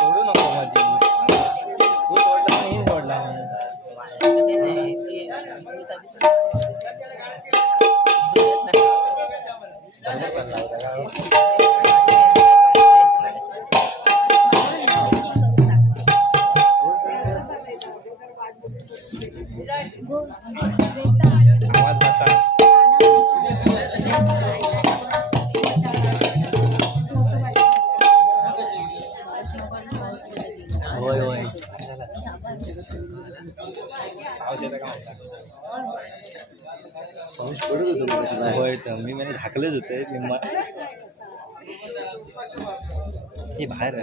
सोडू नको माझी तू सोडला नाही सोडला आवाज असा होय होय होय तर मी मैंने ढाकलेच होते निम्मा हे बाहेर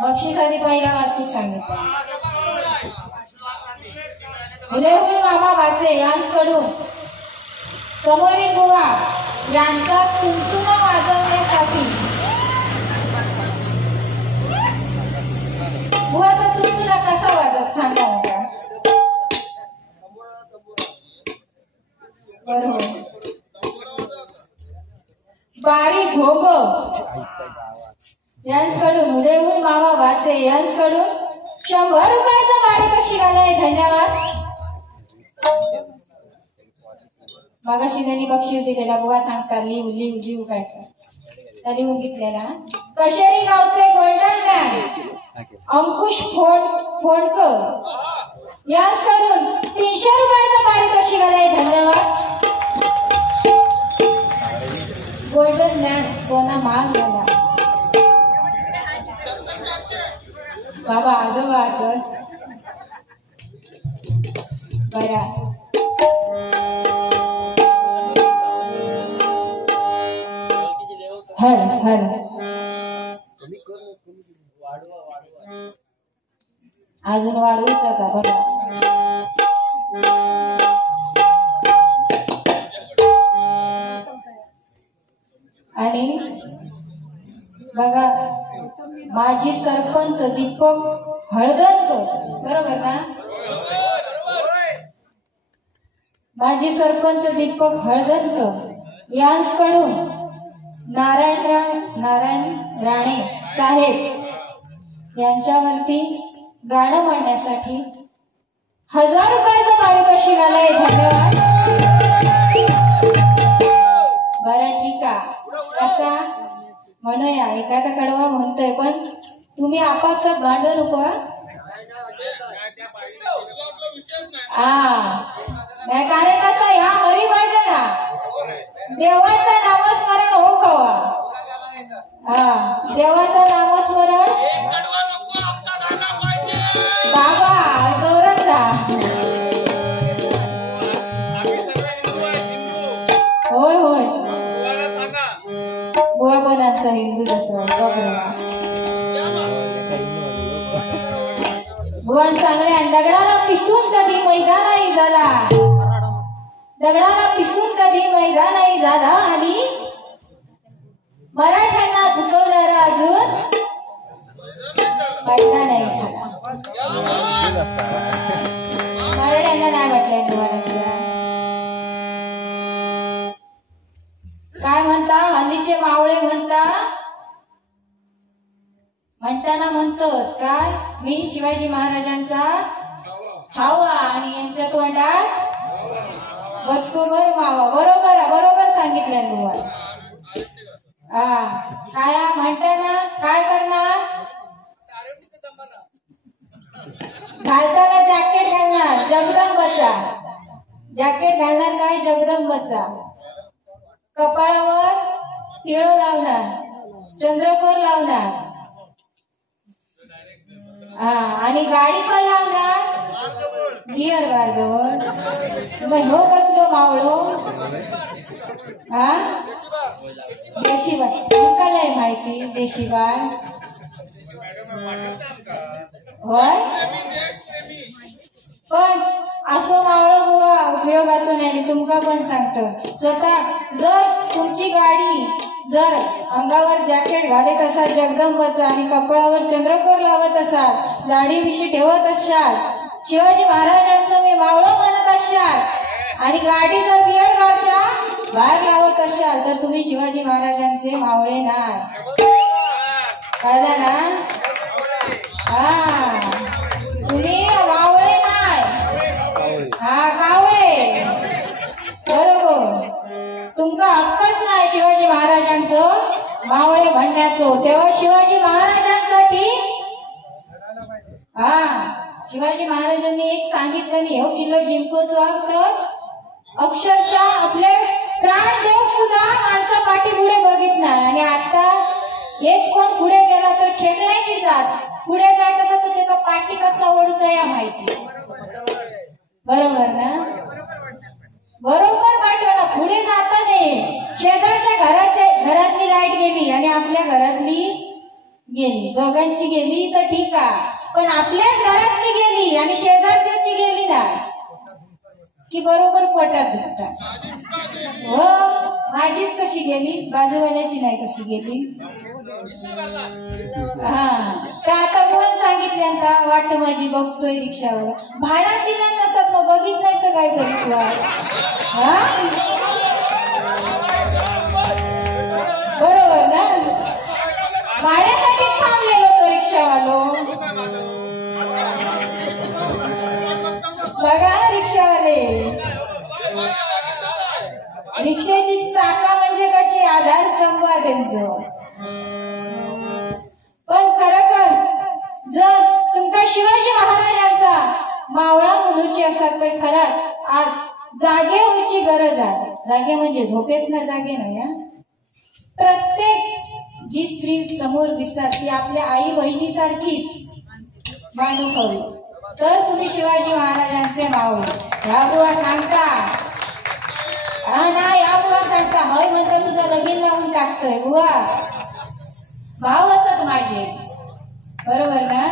बक्षिसाने पहिला वाचिक सांगितलं मुलेहुल मामा वाचे यांकडून समोरील बुवा यांचा तुंतुना वाजवण्यासाठी बुवाचा तुंतुना कसा वाजत सांगा मला बरोबर बारी झोंब यांकडून मुलेहुल मामा वाचे यांकडून 100 रुपयाचा बारी कशी घालाय धन्यवाद मागाशी त्यांनी बक्षीस दिलेला बुवा सांगतात लिहू काय त्या लिहून घेतलेला कशेरी गावचे गोल्डन मॅन अंकुश फोंडकर यांकडून 300 रुपयाचा बारी कशी घालाय धन्यवाद गोल्डन मॅन सोना महाग झाला बाबा आजोबा असं बरा हर अजून वाढवूचा बघा आणि बघा माजी सरपंच दीपक हळदणकर बरोबर ना माजी सरपंच दीपक हळदणकर यांकडून नारायण राणे साहेब यांच्यावरती गाणं म्हणण्यासाठी 1000 रुपयाचा बारी कशी घालाय धन्यवाद बरं ठीक आहे कसा म्हणूया एखादा कडवा म्हणतोय पण तुम्ही आपापसात भांडू नको नाही कारण कसं ह्या हरी पाहिजे ना देवाचं नामस्मरण हो कवा देवाचं नामस्मरण बाबा जोरात जा होय होय बुवा पण आमचा हिंदू जसं भुवन सांगणे दगडाला पिसून कधी मैदानही झाला दगडाला पिसून कधी मैदानही झाला आणि मराठ्यांना झुकवणारा अजून मैदानही झाला मराठ्यांना नाही म्हटलंय भुवनांच्या काय म्हणता हल्लीचे मावळे म्हणताना म्हणतो काय मी शिवाजी महाराजांचा छावा आणि यांच्या तोंडात बचकोबर मावा बरोबर सांगितलं बुवा काय म्हणताना काय करणार घालताना जॅकेट घालणार जगदंबचा, जॅकेट घालणार काय जगदंबचा, कपाळावर टिळ लावणार, चंद्रकोर लावणार, हा आणि गाडी पण लावणार गिअर बार जवळ। मग हो कसलो मावळो हा देशीबाय, तुमका नाही माहिती देशीबाय होय, पण असं मावळं बुवा उपयोगाचं नाही। तुमका पण सांगतो स्वतः, जर तुमची गाडी जर अंगावर जॅकेट घालत असाल जगदंबाचा आणि कपाळावर चंद्रकोर लावत असाल, दाढीविषयी ठेवत असाल, शिवाजी महाराजांचं मी मावळं म्हणत असाल आणि गाडी जर गिअर बारच्या बाहेर लावत असाल तर तुम्ही शिवाजी महाराजांचे मावळे नाही, कळलं ना? हा तुम्ही मावळे नाही, हा कावळे, बरोबर। तुमका हक्कच नाही शिवाजी महाराजांचं मावळे म्हणण्याचं। तेव्हा शिवाजी महाराजांसाठी हा शिवाजी महाराजांनी एक सांगितलं नाही हो किल्लो जिंकोचं, तर अक्षरशः आपले प्राण देव सुद्धा माणसा पाठी पुढे बघितणार। आणि आता एक कोण पुढे गेला तर खेकड्याची जात पुढे जात असं तर त्याचा पाठी कसा ओढूचा या माहिती, बरोबर ना? बरोबर पाठवला पुढे जाता नाही। शेजारच्या घरातली लाईट गेली आणि आपल्या घरातली गेली, दोघांची गेली तर ठीक आहे, पण आपल्याच घरातली गेली आणि शेजारच्याची गेली ना की बरोबर पोटात दुखतात। हो माझीच कशी गेली, बाजूवाल्याची नाही कशी गेली। हा तर आता कोण सांगितल्यानंता वाट माझी बघतोय रिक्षावाला, भाडा दिला नसत मग बघित नाही तर काय करीत हा बरोबर ना? भाड्यासाठी थांबलेलो तो रिक्षावालो, बघा रिक्षावाले, रिक्षाची चाका म्हणजे कशी आधारस्तंभ आहे त्यांचं। पण खरोखर जर तुमका शिवाजी महाराजांचा मावळा म्हणूची असाल तर खरंच आज जागे होण्याची गरज आहे। जागे म्हणजे झोपेत ना जागे नाही, प्रत्येक जी स्त्री समोर दिसतात ती आपल्या आई बहिणी सारखीच मानू हवी, तर तुम्ही शिवाजी महाराजांचे मावळे। या बुवा सांगता हा ना, या बुवा सांगता हय म्हणता तुझा लगीन लावून टाकतोय बुवा, भाव असत माझे, बरोबर ना?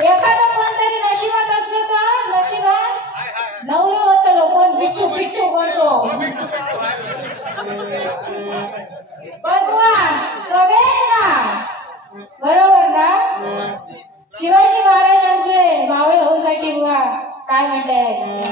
एखादा कोणतरी नशिबात असलो तर नशिबात नवरो होतो, कोण बिट्टू बिट्टू करतो, पण बुवा सगळेच ना, बरोबर ना? शिवाजी महाराजांचे मावळे होऊसाठी बुवा काय म्हणताय?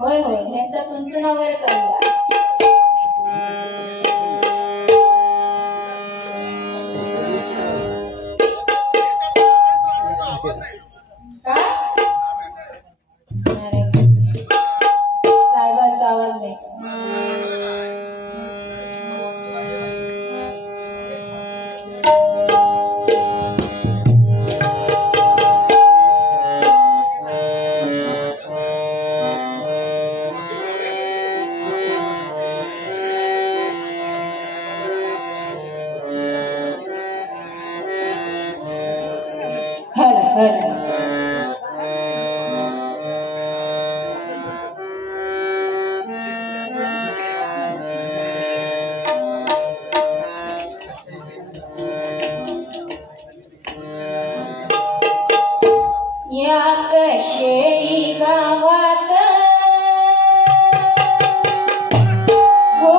होय होय त्यांचा तुंतुनावर चालला का साहेबांचा आवाज नाही या कशेळी गावात हो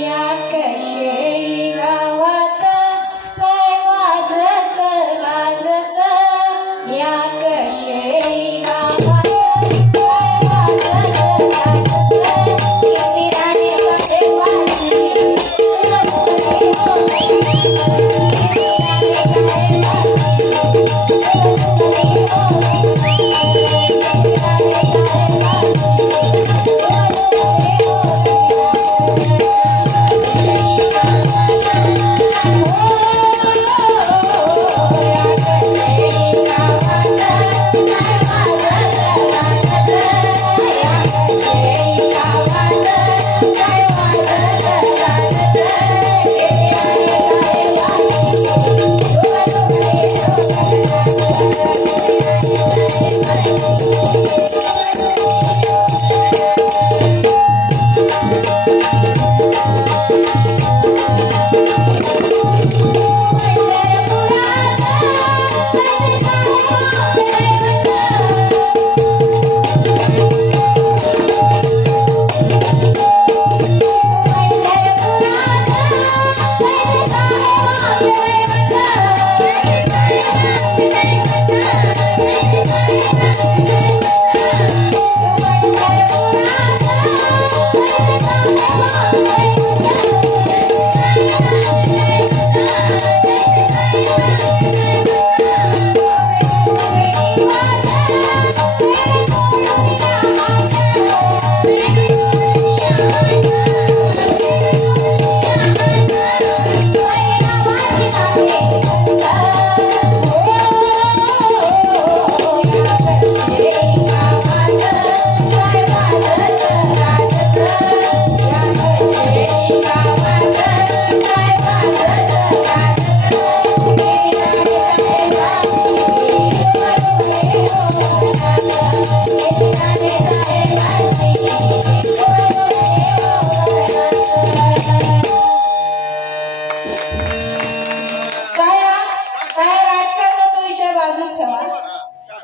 या कशेळी गावात काय वाजत गाजत या कशेळी गावात काय वाजत गाजत किती राणी साहेबांची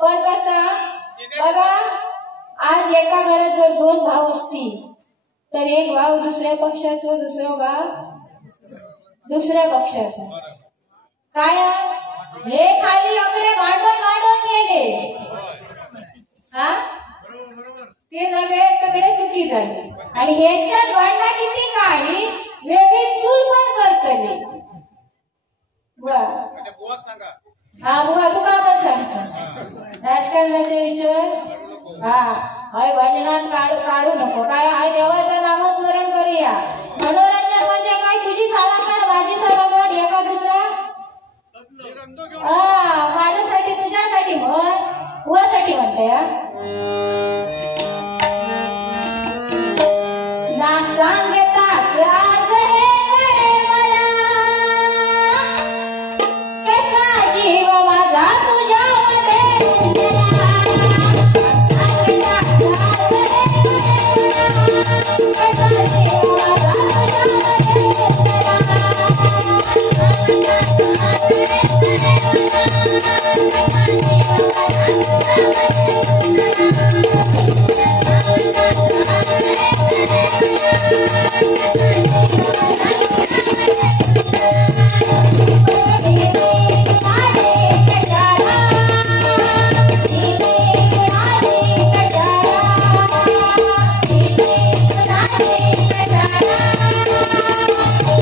पण कसा बघा आज एका घरात जर दोन भाऊ असतील तर एक भाऊ दुसऱ्या पक्षाचा दुसरा भाऊ दुसऱ्या पक्षाचा काय हे खाली आकडे भांडून भांडून गेले हा ते सगळे तगडे सुखी झाले आणि ह्याच्यात भांडणं किती काही वेगळी चूल पण करतले बुवा सांगा हा बुवा तू का पण सांगता राजकारणाचे विचार हा हाय भजनात काढू नको काय हाय देवाचं नामस्मरण करूया मनोरंजन म्हणजे काय तुझी सालांकड माझी सालांकड एका दुसरा हा माझ्यासाठी तुझ्यासाठी म्हण बुवासाठी म्हणते ना सांगताच आज हे मला कसा जीव माझा तुझ्यामध्ये गुंतला सांगताच आज हे मला कसा जीव माझा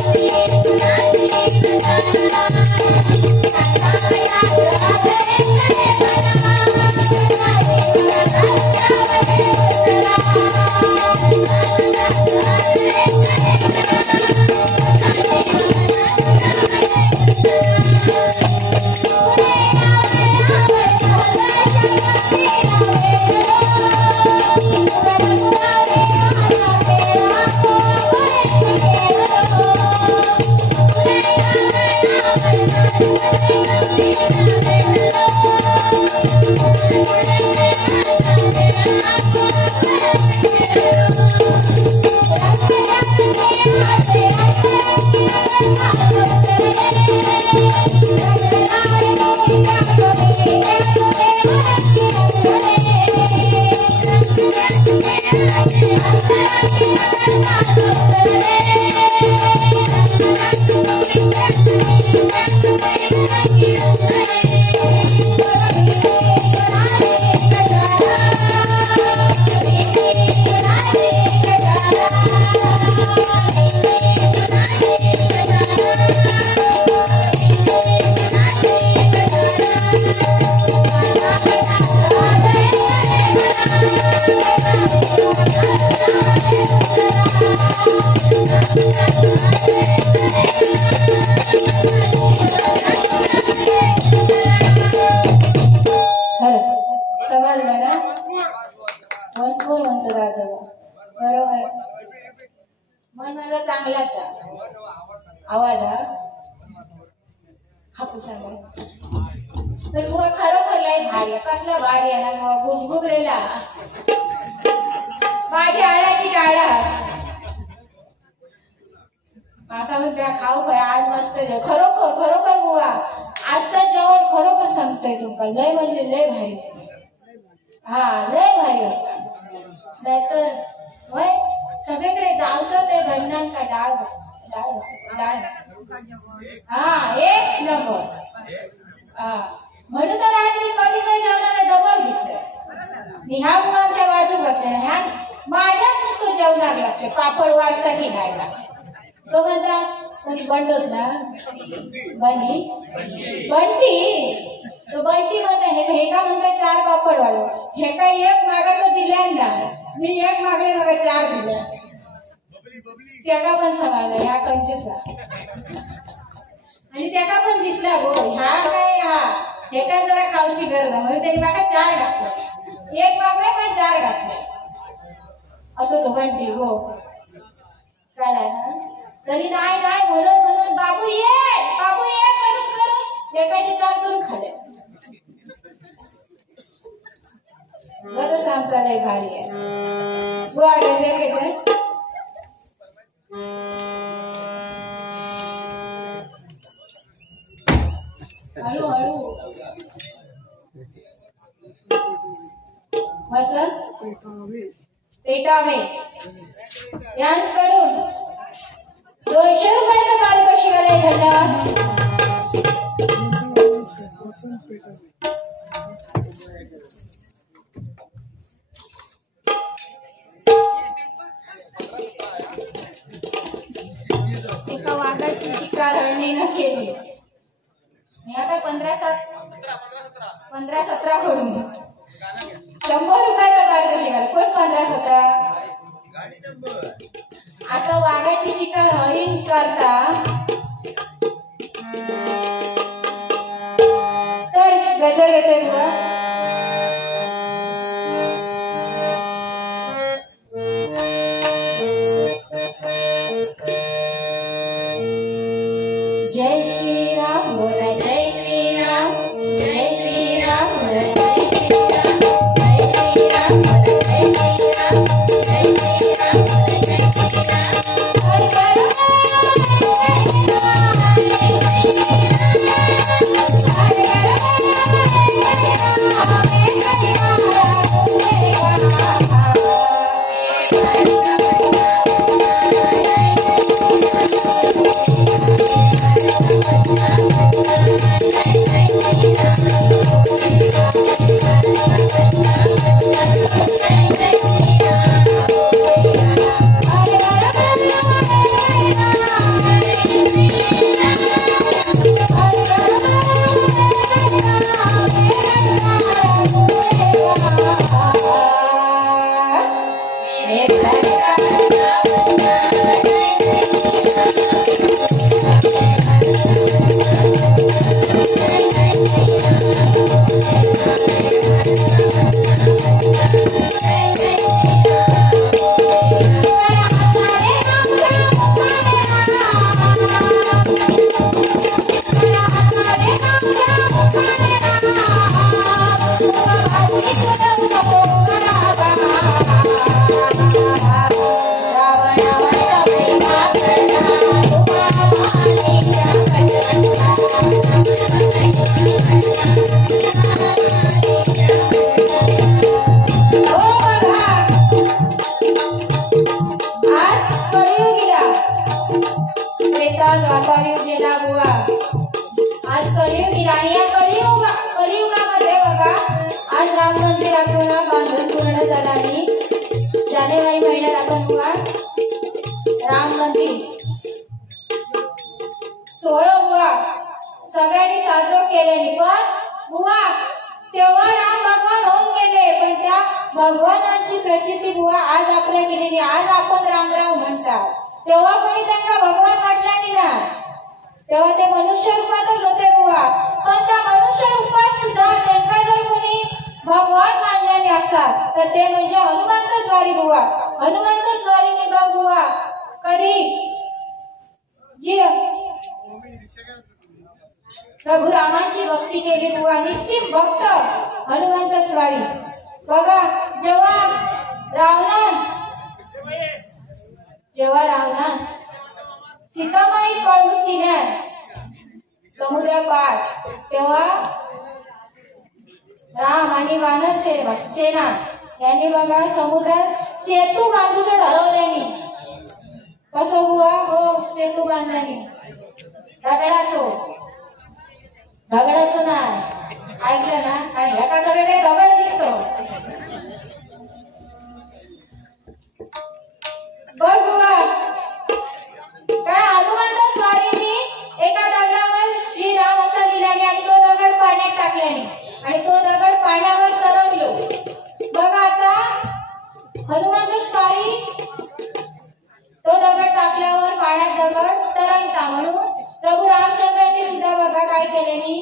तुझ्यामध्ये आवाज हा तर बुवा खरोखर लय भारी कसला भारी आहे ना गुबगुबलेला माझ्या आळाची डाळा आता मी त्या खाऊ काय आज मस्त खरोखर खरोखर बुवा आजचं जेवण खरोखर सांगतोय तुमका लय म्हणजे लय भारी हा लय भारी होता नाहीतर होय सगळीकडे जायचं ते गंडांका डाळ डाळ डाळ हा एक नंबर हा म्हणून तर आज मी कधी नाही जेवणाला डबल घेतलं ह्या मुलांच्या बाजू बसल्या ह्या माझ्याच नुसतं जेवणाला लागते पापड वाढता की नाही का तो म्हणता बंडोच ना बंडी बंटी तो बंटी म्हणता हे का म्हणता 4 पापड वाढव हे काय एक मागा तो दिल्यांदा मी एक मागले बघा 4 दिल्या त्याका पण समाजला ह्या 25 आणि त्याका पण दिसला गो ह्या काय हा हे काय जरा खाऊची गरज म्हणून त्यांनी मागा 4 घातले एक मागले पण 4 घातले असं तो बंटी गो काय ना तरी नाही नाही म्हणून बाबू ये करून करून एकाची 4 करून खाले बरं आमचा लय भारी आहे गोवा गजर घेतलं हळू हळू पेटावे यांकडून 200 रुपयाचं पारितोषिक आलंय घंटा एका वाघाची शिकार हरणीनं केली. मी आता 15-17 कडून 100 रुपयाचा कार्ड शिकाल. कोण 15-17? आता वाघाची शिकार हरिण करता तर गजर येते बुवा. जय श्रीराम बोला, जय श्रीराम, जय श्रीराम बोला, जय श्रीराम, जय श्रीराम बोला, जय श्रीराम, जय श्रीराम बोला, जय श्रीराम. हर हर आज कलियुग गेला आणि या कलियुगामध्ये बघा आज राम मंदिर आपल्याला बांधून पूर्ण झालं आणि जानेवारी महिन्यात आपण बघा राम मंदिर 16 बुवा सगळ्यांनी साजरं केलेली. पण बुवा तेव्हा राम भगवान होऊन गेले, पण त्या भगवानाची प्रचिती बुवा आज आपल्या केलेली. आज आपण रामराव म्हणतात, तेव्हा कोणी त्यांना भगवान म्हटला नाही, तेव्हा ते मनुष्य रूपातच होते बुवा. पण त्या मनुष्य रूपात सुद्धा त्यांना जर कोणी भगवान मानल्याने असतात तर ते म्हणजे हनुमंत स्वारी बुवा. हनुमंत स्वारीने बघ बुवा कधी जी प्रभू रामांची भक्ती केली बुवा, निश्चित भक्त हनुमंत स्वारी. बघा जेव्हा रावणान सीतामाई पळवून दिल्यात समुद्र पार, तेव्हा राम आणि वानर सेना यांनी बघा समुद्रात सेतू बांधूचं ठरवल्याने. कसं बुवा? हो सेतू बांधल्याने दगडाचं नाही ऐकलं ना? आणि एका सगळीकडे दगड दिसतो. बघ बुवा काय हनुमंत स्वारींनी एका दगडावर श्रीराम असं लिहिल्याने आणि तो दगड पाण्यात टाकल्याने आणि तो दगड पाण्यावर तरंगलो. बघा आता हनुमंत स्वारी तो दगड टाकल्यावर पाण्यात दगड तरंगता, म्हणून प्रभू रामचंद्रांनी सुद्धा बघा काय केल्याने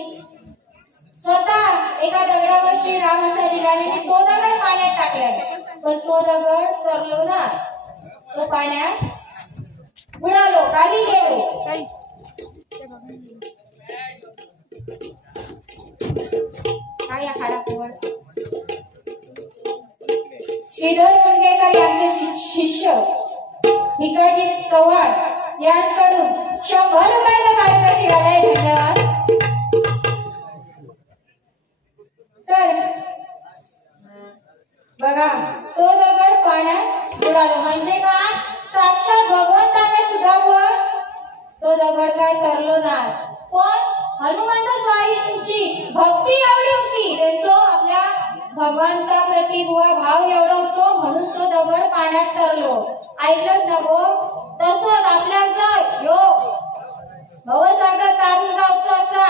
स्वतः एका दगडावर श्रीराम असं लिहिल्याने तो दगड पाण्यात टाकल्याने, पण तो दगड तरलो ना, तो पाण्यात बुडालो, खाली गेलो. काय या खाडाखोड श्रीधर मुनगेकर यांचे शिष्य भिकाजी चव्हाण यांच्याकडून 100 रुपयाचा कार्यक्रम शिकायला. धन्यवाद. तर बघा तो दगड पाण्यात बुडालो म्हणजे का साक्षात भगवंताने सुद्धा तो दगड काय तरलो नाही. पण हनुमंत स्वारींची तुमची भक्ती एवढी होती त्यांचो आपल्या भगवंताप्रती बुवा भाव एवढा होतो म्हणून तो दगड पाण्यात तरलो. ऐकलंच ना गो. तसंच आपल्या जर यो भवसागर तारून जायचं असा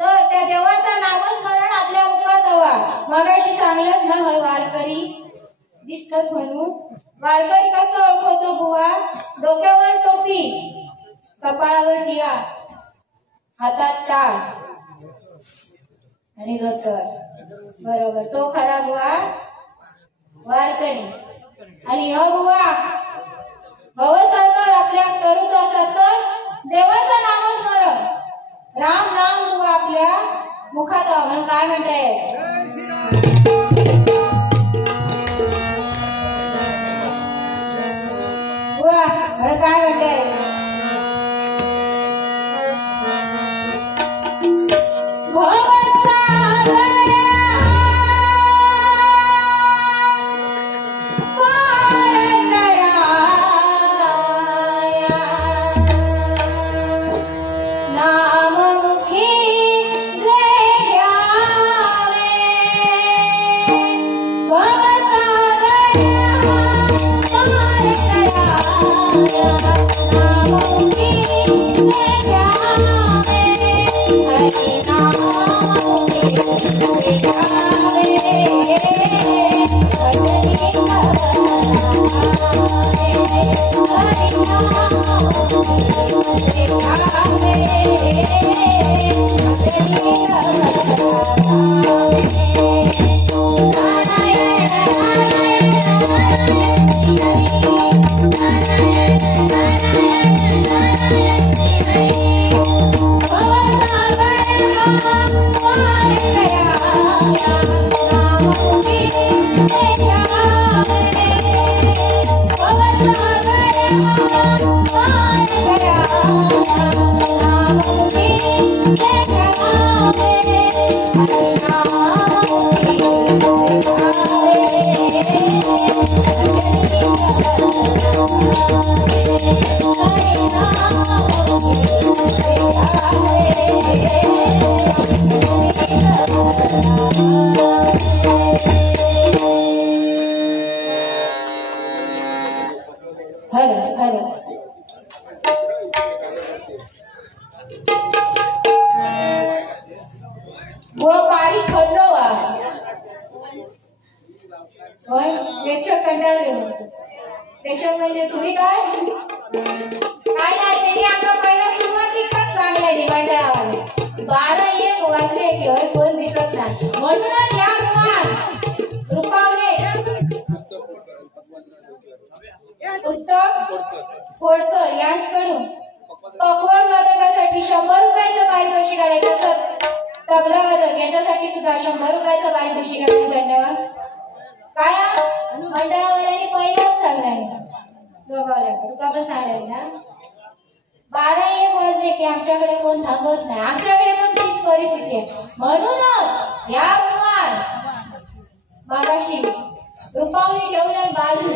तर त्या देवाचा नामस्मरण आपल्या मुखात हवा. मगाशी सांगलंच ना होय वारकरी दिसतात म्हणून. वारकरी कसं ओळखायचं बुवा? डोक्यावर टोपी, कपाळावर टिळा, हातात टाळ आणि धोतर. बरोबर, तो खरा बुवा वारकरी. आणि ह बुवा भवसागर आपल्या करूच असा तर देवाचं नामस्मरण राम नाम बुवा आपल्या मुखात हवं. म्हणून काय म्हणताय बुवा? म्हणून काय म्हणताय प्रेक्षक कंटाळले. प्रेक्षक म्हणजे तुम्ही काय काय नाही त्यांनी आमचा पहिला सुरुवातीलाच चांगला मंडळावाले 12-1 वाजले की होय कोण दिसत नाही. म्हणूनच या मुलात रुपावले उत्तम फोडकर यांच्याकडून पकवान वादकासाठी 100 रुपयाचं पारितोषिक करायचं. तसंच तबला वादक याच्यासाठी सुद्धा 100 रुपयाचं पारितोषिक करायचं. धन्यवाद. काय मंडळावाल्यांनी पहिलाच सांगणार दोघावल्या तुका पण सांगायला ना 12-1 वाजले की आमच्याकडे कोण थांबत नाही. आमच्याकडे पण तीच परिस्थिती आहे. म्हणूनच या मागाशी रुपावली ठेवून बाजू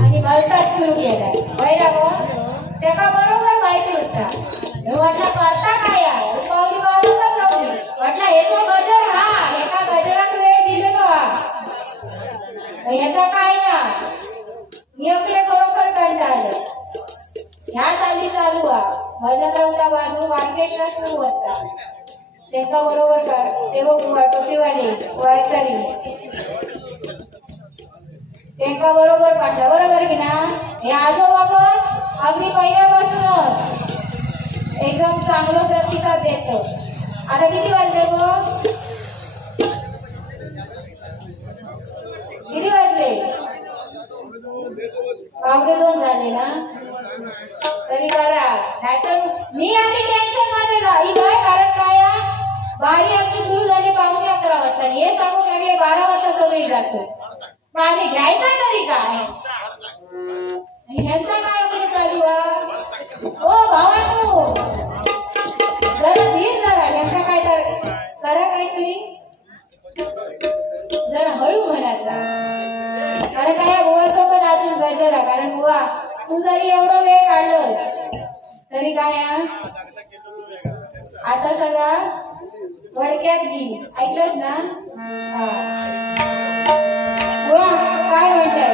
आणि भलताच सुरू केलाय. त्याला बरोबर माहिती होता. म्हटलं करता काय रुपावली बाजूला ठेवली. म्हटलं हे जो गजर हा एका गजरात वेळ दिलेलो ह्याचा काय ना इकडे खरोखर कंटाळलं. ह्या चाली चालू भजनरावचा बाजू वारकेशला सुरू होता. त्यांना बरोबर तेव्हा टोपीवाले वारकरी त्यांना बरोबर पाठला. बरोबर की ना. हे आजोबा पण अगदी पहिल्यापासूनच एकदम चांगला प्रतिसाद देतो. आता किती वाजले गो? किती वाजले? 1:15 झाले ना. तरी करा नाहीतर मी आधी टेन्शन मध्ये जा ही काय. कारण काय बारी आमची सुरू झाली 11:15 वाजता. हे सांगून लागले 12 वाजता सगळी जातो. मग आम्ही घ्यायचा तरी काय. आणि ह्यांचा काय आपले चालू ओ भावानू जरा धीर जरा ह्यांचा काय तर करा काहीतरी जरा हळू म्हणायचा. कारण काय बुवाचं पण अजून गजर आहे. कारण बुवा तू जरी एवढं वेळ काढलंस तरी काय आता सगळा वडक्यात घे, ऐकलंस ना? हा. वा, काय म्हणताय?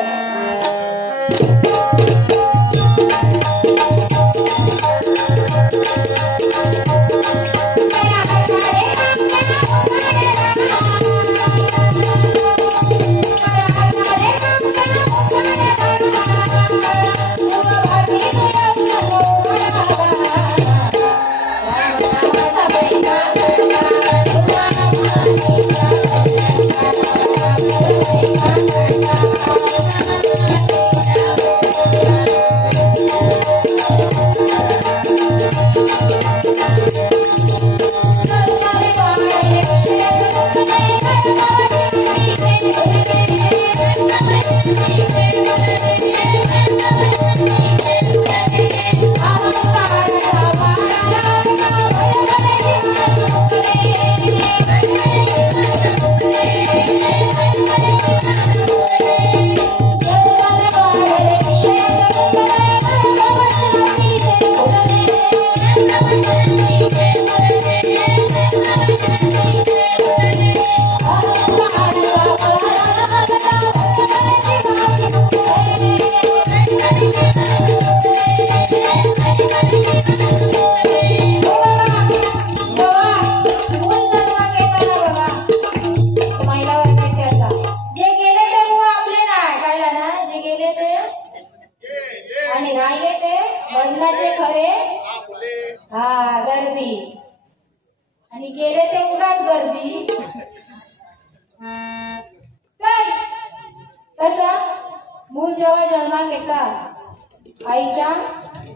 मूल जेव्हा जन्मात येतात आईच्या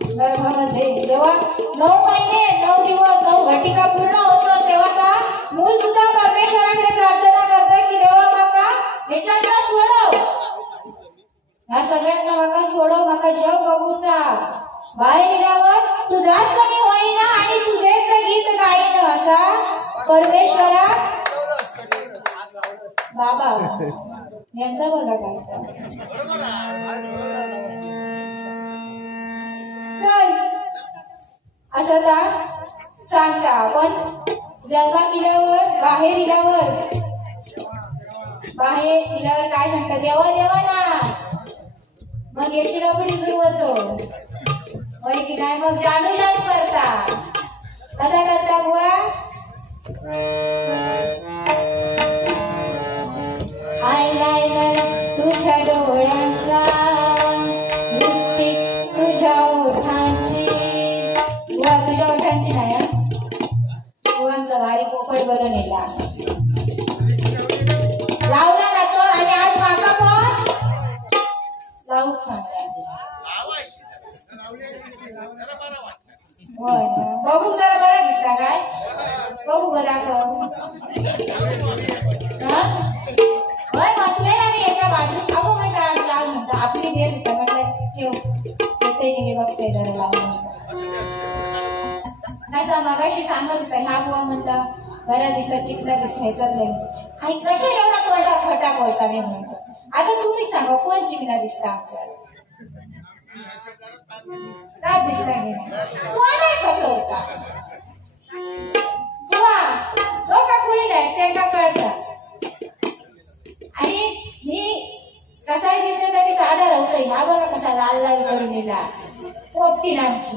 गर्भामध्ये, जेव्हा 9 महिने 9 दिवस 9 घटिका पूर्ण होतं, तेव्हा का मूल सुद्धा परमेश्वराकडे प्रार्थना करतं की देवा माका ह्याच्यातला सोडव, ह्या सगळ्यांना माका सोडव, माका जग बघूचा, बाहेर गेल्यावर तुझाच कमी होईना आणि तुझेच गीत गाईन, असा परमेश्वरा बाबा यांचा बघा काय असं का सांगता. पण जन्मात गेल्यावर बाहेर इल्यावर काय सांगता, देवा देवा ना, मग याची लपडी सुरू होतो होय की नाही, मग जानू जानू करता, कसा करता बुवा, आयलाइनर तुझ्या डोळ्यांचा, लिपस्टिक तुझ्या ओठांची, बुवा तुझ्या ओठांची नाही, बुवांचा भारी पोपट बनून येला लावला ना तो, आणि आज माका पण लावूच सांगा, होय बघू जरा बरा दिसता काय, बघू बरा होय बसले ना मी याच्या बाजूत, अगो म्हणता आज लाव म्हणता, आपली देर होता म्हटलं ठेव येते मी बघते जरा लावून, असा मगाशी सांगत होता, ह्या बुवा म्हणता बरा दिसता, चिकला दिसता, ह्याच्यात नाही, आई कशा एवढा तोंडा खोटा बोलता मी म्हणतो, आता तुम्हीच सांगा कोण चिकला दिसता आमच्या, काय दिसता मी तोंड फसवता, बुवा लोका कुळी नाही ते का कळतात, आणि मी कसाही दिसले तरी साधा राहतोय, हा बघा कसा लाल लाल करून दिला पोपटी नामची,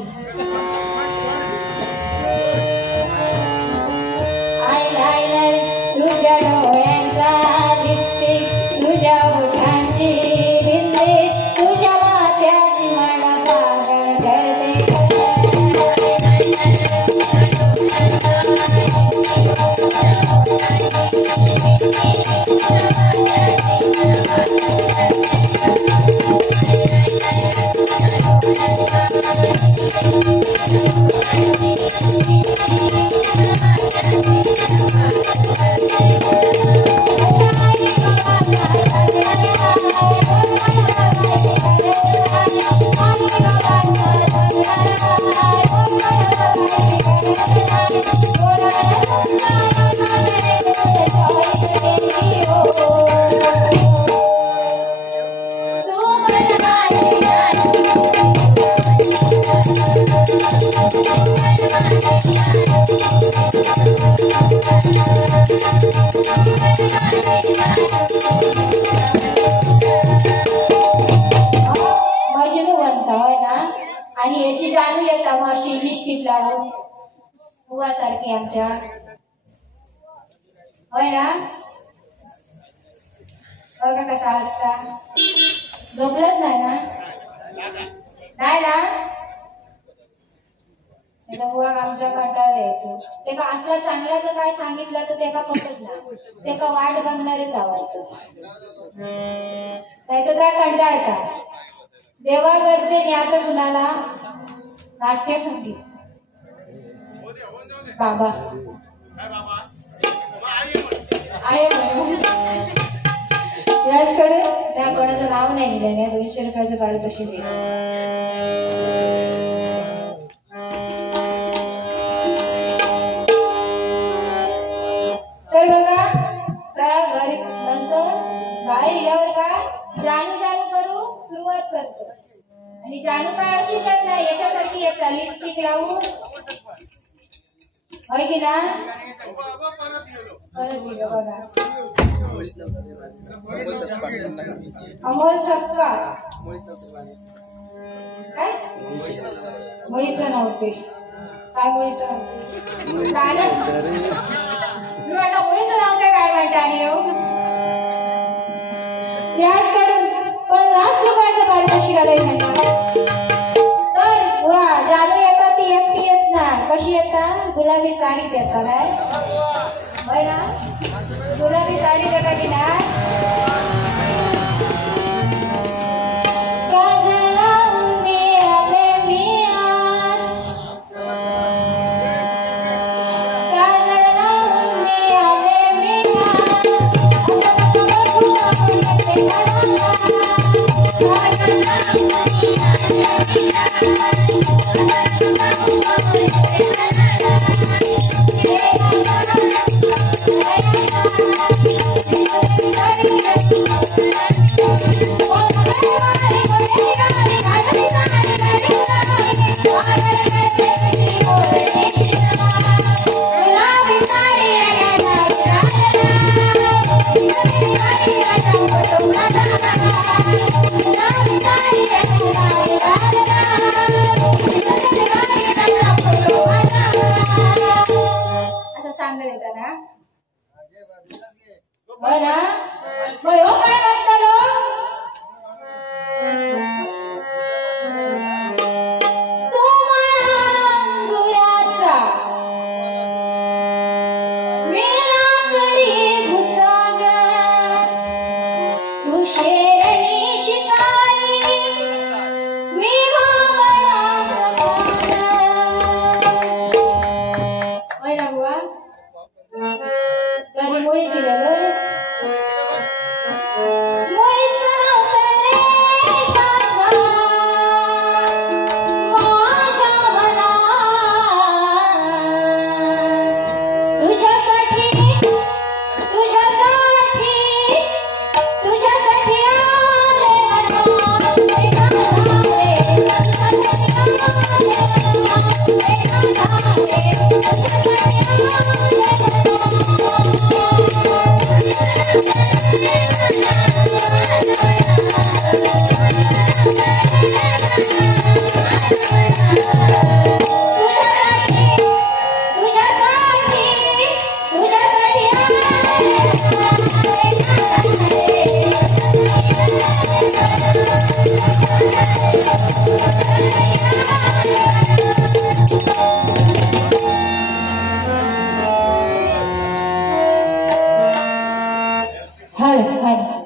आयलाइनर तुझ्या डोळ्यांचा, लिपस्टिक तुझ्या ओठांची, बिंदी तुझ्या माथ्याची, मला पागल करते, बुवा सारखी आमच्या होय ना बघा कसा असता झोपलंच नाही ना नाही ना बुवा आमच्या कंटाळ यायचं तेका असला चांगला जर काय सांगितलं तर तेका पटत ना तेका वाट बघणारेच आवडतं नाही तर काय कंटाळतात देवाघरचे ज्ञात कुणाला नाट्य संगीत बाबा आहे म्हणून याचकडे त्या कोणाचं नाव नाही दिलं 200 रुपयाचं पारितोषिक दिलं तर बघा त्या घरी नंतर बाहेर गेल्यावर का जाणू जाणू करू सुरुवात करतो आणि जाणू काय अशी येत नाही याच्यासाठी येतात लिपस्टिक लावून होय की ना परत दिलं बघा अमोल सक्का काय मुळीचं नव्हते काय मुळीचं नव्हते काय ना मी म्हणतो मुळीचं नाव काय म्हणता आणि याचकडून 50 रुपयाचं पारितोषिक आलंय म्हणतात तर वा जानू येतात ती एकटी येत नाही कशी येतात गुलाबी साडीत येतात काय होय ना गुलाबी साडी देता की नाही असं सांगत येतात ना होय ना होय हो काय म्हणता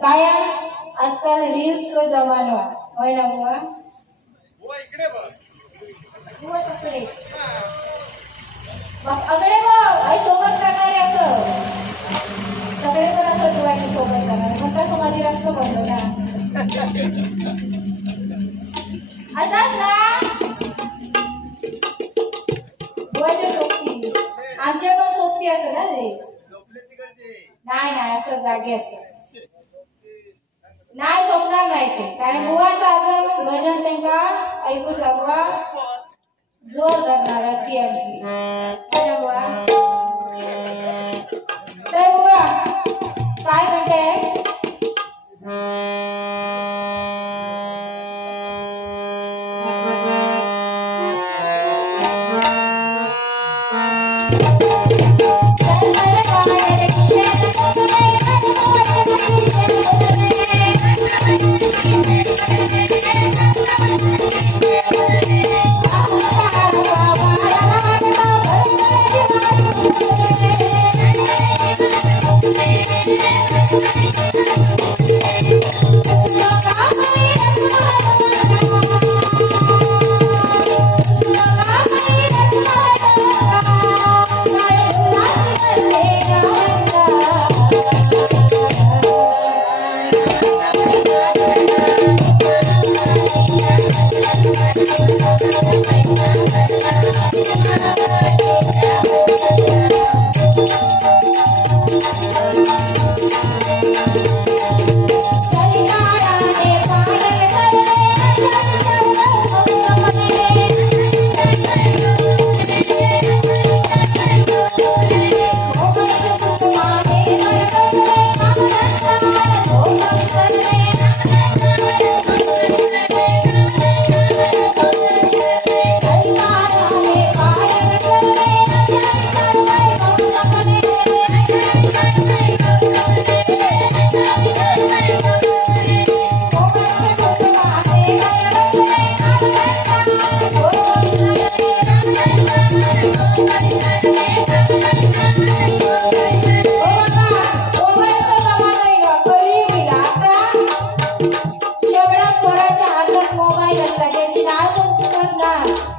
काय आजकाल रील्सचा जमाना होय ना बुवा इकडे बघ अगडे बघ सोबत करणारे असं सगळे पण असं दुवायची सोबत करणारे म्हणता समाधी रस्ता बनलो ना असाच ना दुवायच्या सोबती आमच्या पण सोबती असं ना रे नाही नाही असं जागे असं नाही झोपणार नाही ते कारण बुवाचं अजून भजन त्यांना ऐकू जागवा जोर धरणार आणखी आणखी बुवा तर बुवा काय म्हणते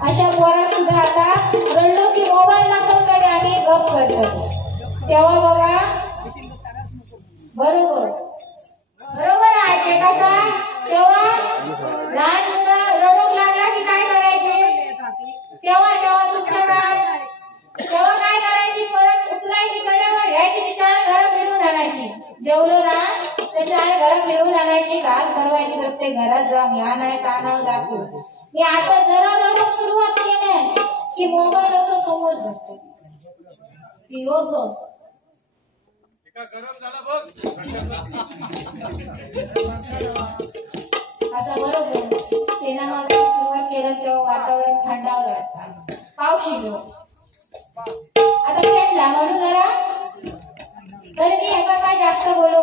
अशा पोरात सुद्धा आता रडलो की मोबाईल दाखवताना आम्ही गप करतो. तेव्हा बघा बरोबर बरोबर आहे ते कसा. तेव्हा लहान मुलं रडूक लागला की काय करायचे, तेव्हा तेव्हा तुमच्या काळात तेव्हा काय करायची, परत उचलायची कड्यावर घ्यायची, 4 घरं फिरून आणायची. जेवलो ना ते 4 घरं फिरून आणायची, घास भरवायची, प्रत्येक घरात जाऊन ह्या नाही तानाव दाखवू. मी आता जरा रडूक सुरुवात केली की मोबाईल असं समोर धरतो की हो ग गरम झाला बघ असं बरोबर. तेना मग सुरुवात केलं तेव्हा वातावरण थंडावलं, पाऊस येतो. आता पेटला म्हणून जरा तरी मी एका काय जास्त बोलू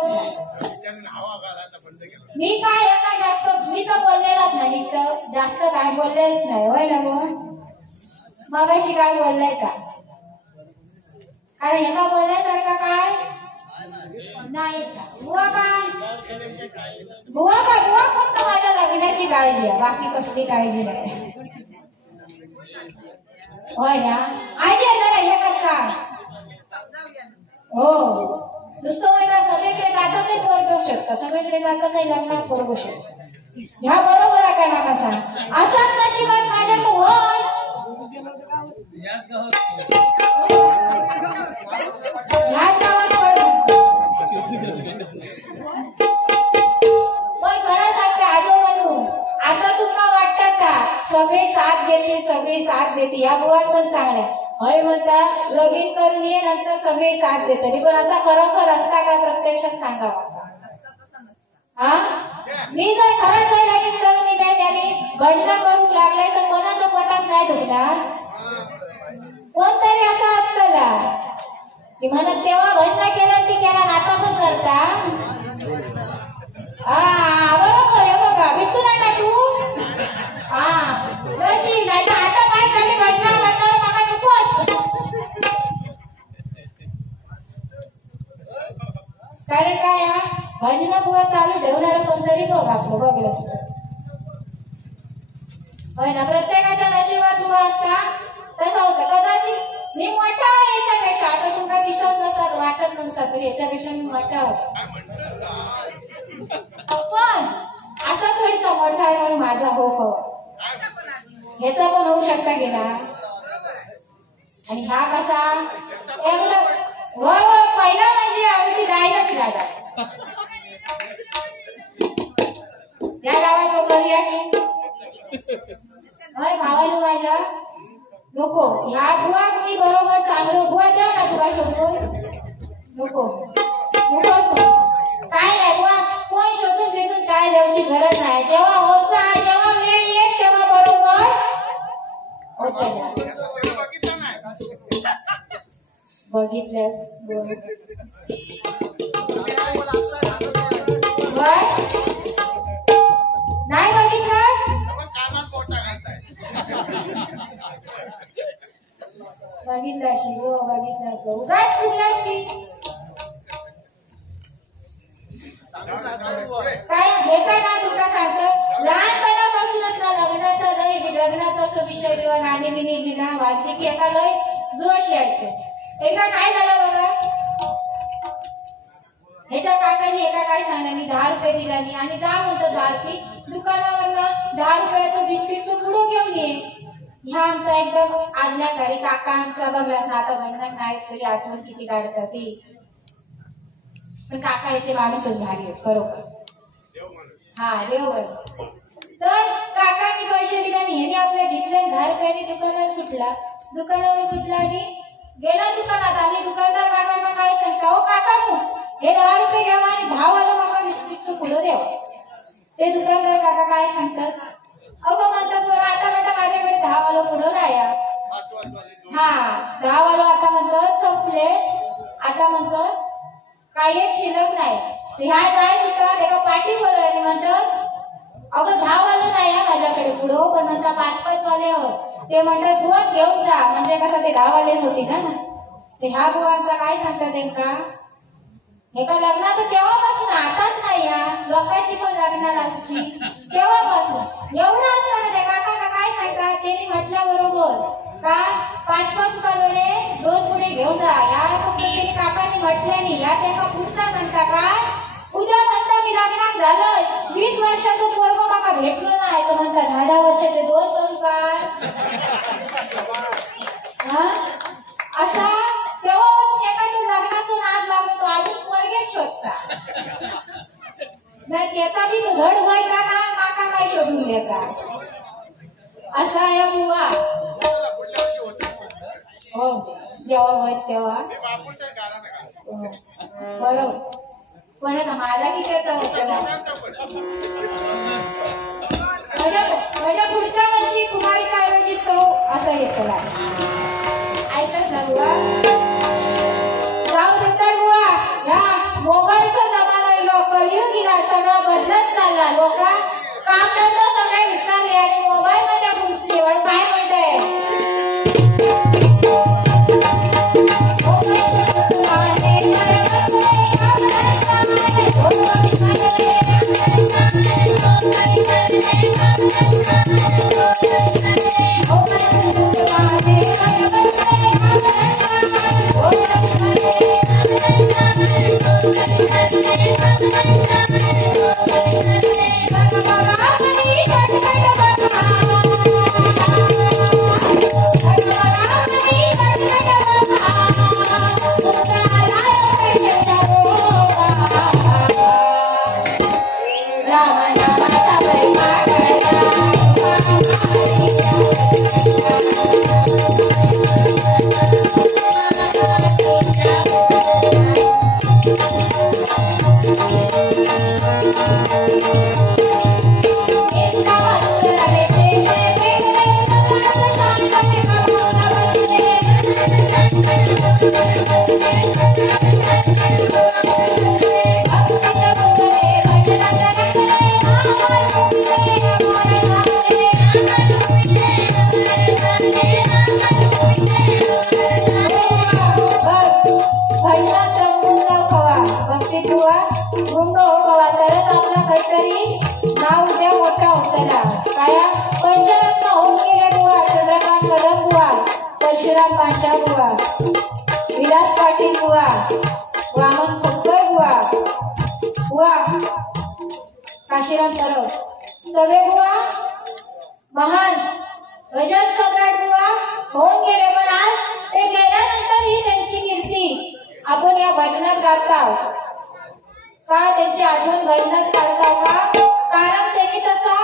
मी काय एका जास्त मी तर बोललेलाच नाही, मी तर जास्त काय बोललेच नाही होय ना. मग अशी काय बोलायचा कारण एका बोलण्यासारखा काय नाही. बुवा फक्त माझ्या लग्नाची काळजी आहे, बाकी कसली काळजी नाही होय ना. आजी जरा हे कसा हो नुसतं मला सगळीकडे जातात नाही पोरगू शकतं, सगळीकडे जातात नाही लग्नात पोरगू शकतं. ह्या बरोबर आहे काय मला सांग. असाच नशिबात माझ्या तो होय ह्याच गावात पण खरं सांगते आजो म्हणून आता तुमका वाटतात का सगळे साथ देते सगळी साथ देते. या बुवात पण सांगल्या होय म्हणतात लगीन करून ये नंतर सगळे साथ देते, पण असा खरोखर असता का प्रत्यक्षात सांगावा. हा मी जर खरंच लगीन करून नाही त्याने भजना करू लागले तर कोणाच्या पोटात नाही दुखणार, कोणतरी असं असतं मी म्हणत तेव्हा भजना केलं ती केला आता पण करता. हा बरोबर आहे बघा भेटू नाही ना तू. हा रशी नाही तर आता काय झाली भजना म्हणल्यावर मला नकोच. कारण काय भजना बुवा चालू ठेवणार कोणतरी बघ आपलं बघलं असतं होय ना. प्रत्येकाच्या नशिबात बुवा असता तसा होता. कदाचित मी मोठा आहे याच्यापेक्षा, आता तुमका दिसत नसत वाटत नसत तरी याच्यापेक्षा मी मोठा पण असा थोडीचा मोठा आहे म्हणून माझा हो ह्याचा पण होऊ शकता गेला. आणि हा कसा पहिला म्हणजे आवडती राहिलाच राजा या गावात लोक या की भावानं माझ्या नको ह्या बुवा मी बरोबर चांगलं बुवा द्या ना तुला शोधून नको नको काय नाही बुवा कोण शोधून भेटून काय द्यायची गरज नाही. जेव्हा होता जेव्हा वेळ येत तेव्हा बरोबर होत. बघितल्यास नाही बघितल्यास बघितलाशी हो बघितलास उगाच कुठलास की काय हे काय ना तुला सांगतं लहानपणापासूनच ना लग्नाचा असं विषय किंवा नाणी बिनी बिना वाजली की एका लय जोश यायचं. एकदा काय झालं बघा ह्याच्या काकांनी एका काय सांगण्यानी 10 रुपये दिल्यानी आणि जा म्हणतात भारती दुकानावरनं 10 रुपयाचं बिस्किटचं पुढं घेऊन ये. ह्या आमचा एकदम आज्ञाकारी काका आमचा बघलास ना आता महिन्यात नाही तरी आठवण किती काढतात ती. पण काका याचे माणूसच भारी आहेत खरोखर. हा देव तर काकांनी पैसे दिले आणि ह्याने आपल्या घेतल्या 10 रुपयांनी दुकानावर सुटला आणि गेला दुकानात आणि दुकानदार काकांना काय सांगता हो काका हे 10 रुपये घ्यावा आणि 10 वाला माका बिस्किटचं पुढं द्यावं. ते दुकानदार काका काय सांगतात अगं म्हणतात बरं आता म्हणतात माझ्याकडे 10 वाला पुढं राया. हा 10 वाला आता म्हणतात संपले आता म्हणतात काही एक शिल्लक नाही. ह्या जाय तुका त्याला पाठी बोलव आणि म्हणतात अगं 10 वाला नाही माझ्याकडे पुढं पण म्हणता 5-5 वाले आहोत ते म्हणतात दोन घेऊन जा, म्हणजे कसं ते गावालेच होती ना. ते ह्या बुवांचा काय सांगतात नेमका, एका लग्नाचं तेव्हापासून, आताच नाही या लोकांची पण लग्न लागची तेव्हापासून एवढं असतं ते काका काय सांगतात. त्यांनी म्हटलं बरोबर काय 5-5 कालोने 2 पुढे घेऊन जा. या फक्त त्यांनी काकांनी म्हटलं नाही, या त्याचा पुढचा सांगता काय, उद्या म्हणता मी लग्नात झालं 20 वर्षाचं पोरगं माका भेटलो नाही, तर म्हणता 10 वर्षाचे 2 करू काय. असा तेव्हापासून एखाद्या लग्नाचं नाद लागतो, अजून पोरगेच शोधता नाही, त्याचा बी धड व्हायचा ना, काका काय शोधून देता. असा या बुवा हो जेव्हा होत तेव्हा बरोबर. पण माझा किती होतं ना, माझ्या पुढच्या वर्षी कुमारिकाऐवजी सौ असं येतं. ऐकच ना बुवा, जाऊ देतात बुवा. या मोबाईलचा जमाना येलो, कलियुगीला सगळं बदलत चालला. लोक काम धंदा सगळे विसरले आणि मोबाईल मध्ये गुंतले. काय म्हणताय, विलास पाटील बुवा, वामन खोकर बुवा, काशीराम परब, सगळे बुवा महान भजन सम्राट बुवा होऊन गेले. पण आज ते गेल्यानंतर ही त्यांची कीर्ती आपण या भजनात गाता का, त्यांची आठवण भजनात काढता का, कारण त्यांनी तसा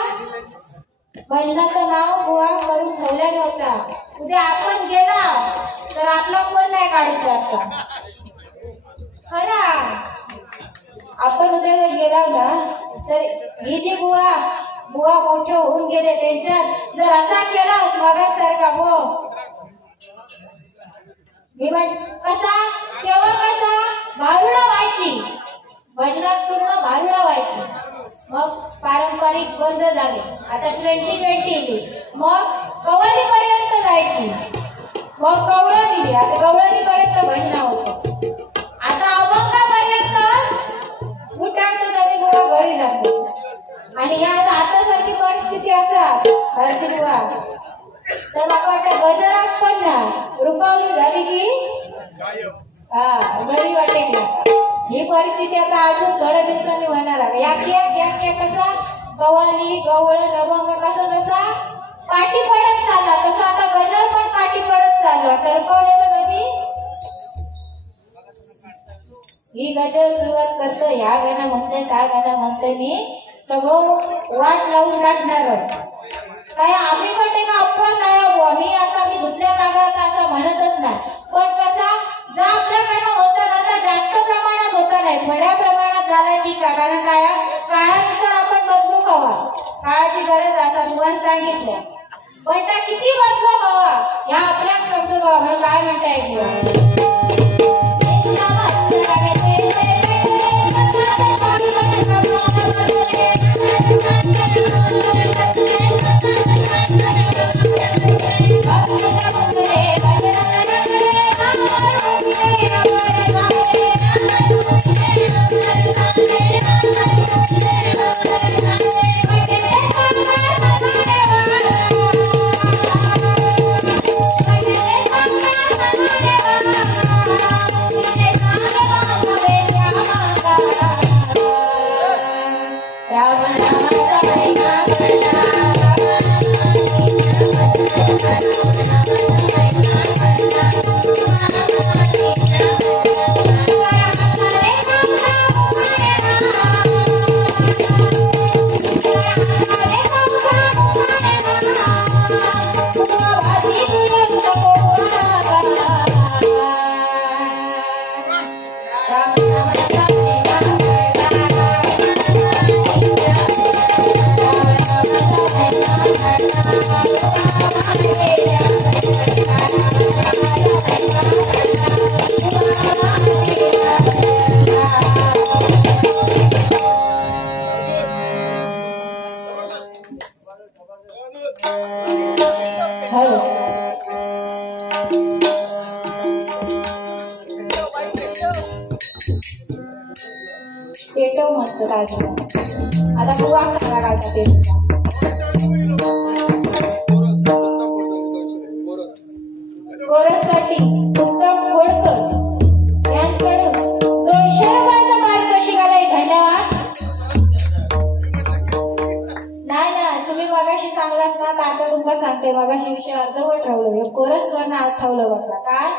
भजनाचं नाव बुवा करून ठेवलेलं होता. उद्या आपण गेला तर आपला कोण नाही काढायचा असा खरा. आपण उद्या जर गेला ना तर ही जी बुवा मोठे होऊन गेले त्यांच्यात जर असा केला मगासारखा हो मी कसा तेव्हा कसा भारुडा व्हायची, भजनात पूर्ण भारुडा व्हायची. मग पारंपरिक बंद झाले, आता 2020 मग कवाली पर्यंत जायची, मग कवळणी, आता कवळणी पर्यंत भजना होत, आता अभंगापर्यंत उठायचं तरी बुवा घरी जातो. आणि या आता सारखी परिस्थिती असा बुवा तर मला वाटतं गजरात पण ना रुपावली झाली की घरी वाटेल ना. ही परिस्थिती आता अजून थोड्या दिवसांनी होणार आहे. याक्या कसा कवाली गवळण अभंग कसा पाठी पडत चालला, तसं आता गजर पण पाठी पडत चालला. तर कोण येतं कधी ही गजर सुरुवात करतो, ह्या गाणं म्हणतोय त्या गाणं म्हणतोय मी सगळं वाट लावून टाकणार. काय आम्ही पण ते का अपवाद नाही हवं, आम्ही दुसऱ्या भागाचा असं म्हणतच नाही. पण कसा जर आपल्याकडे होतं ना तर जास्त प्रमाणात होता नाही, थोड्या प्रमाणात झालं ठीक आहे. कारण काय काळानुसार आपण बदलू हवा, काळाची गरज असं मुलांनी सांगितलं. पण त्या किती बदलू हवा ह्या आपल्याला समजू हवा. म्हणून काय म्हणताय त्यांचं काय झालं. आता बुवा सांगा काय का ते कोरससाठी उत्तम खोडकर यांच्याकडून 200 रुपयाचा पारितोषिक आलंय. धन्यवाद. नाही ना तुम्ही मगाशी सांगलास ना तर आता तुमका सांगते. मगाशी विषय अर्धवट राहिलो. कोरसवर आठवलं बघा काय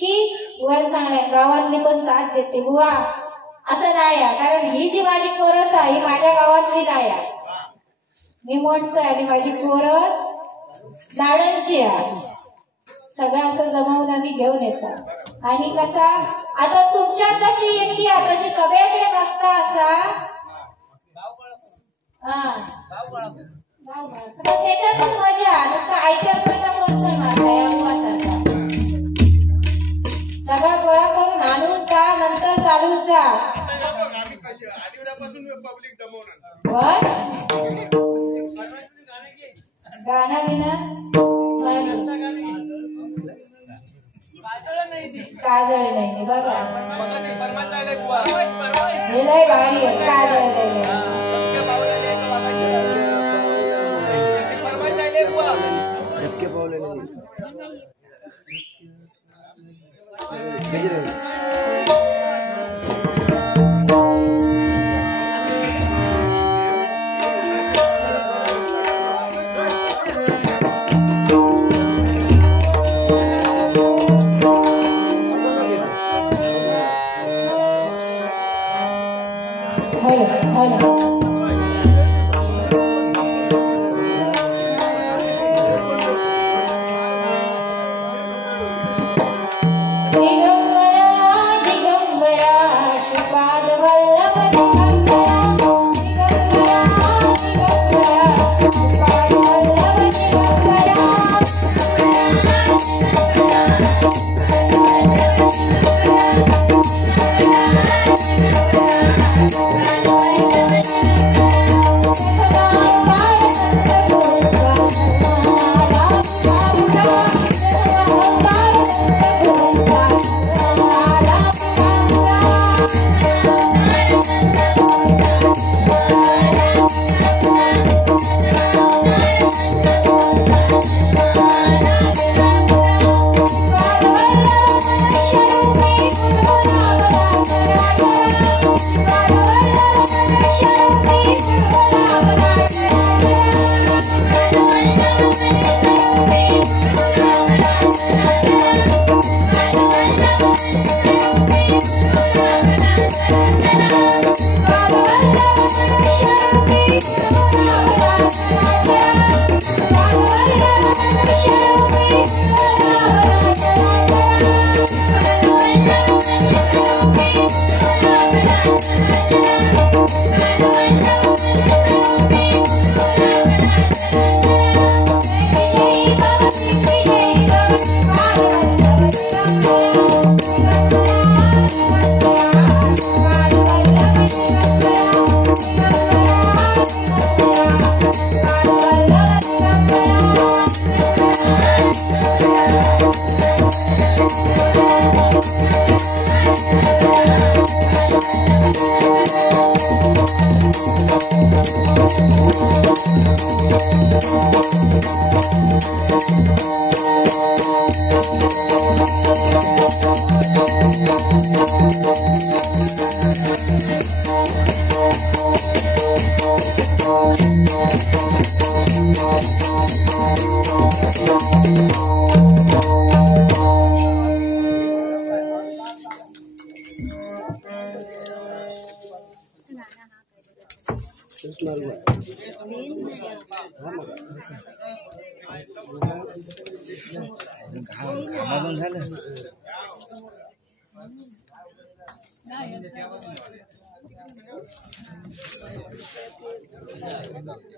की वर सांगलाय गावातली पण साथ देते बुवा असं नाही आहे. कारण ही जी माझी कोरस आहे ही माझ्या गावातली नाही आहे. मी मोठच आहे आणि माझी कोरस नाळ्यांची आहे. सगळं असं जमावून आम्ही घेऊन येतात. आणि कसा आता तुमच्यात जशी एकी आहे तशी सगळ्याकडे नसता असा त्याच्यातच मजा नुसतं ऐकत कोण पण मारता या मुलासारखा सगळा गोळा करून आणून का नंतर चालूच जा. गाणं विना काजळ नाही बघा हे लय भारी आहे. काजळ नाही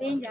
Range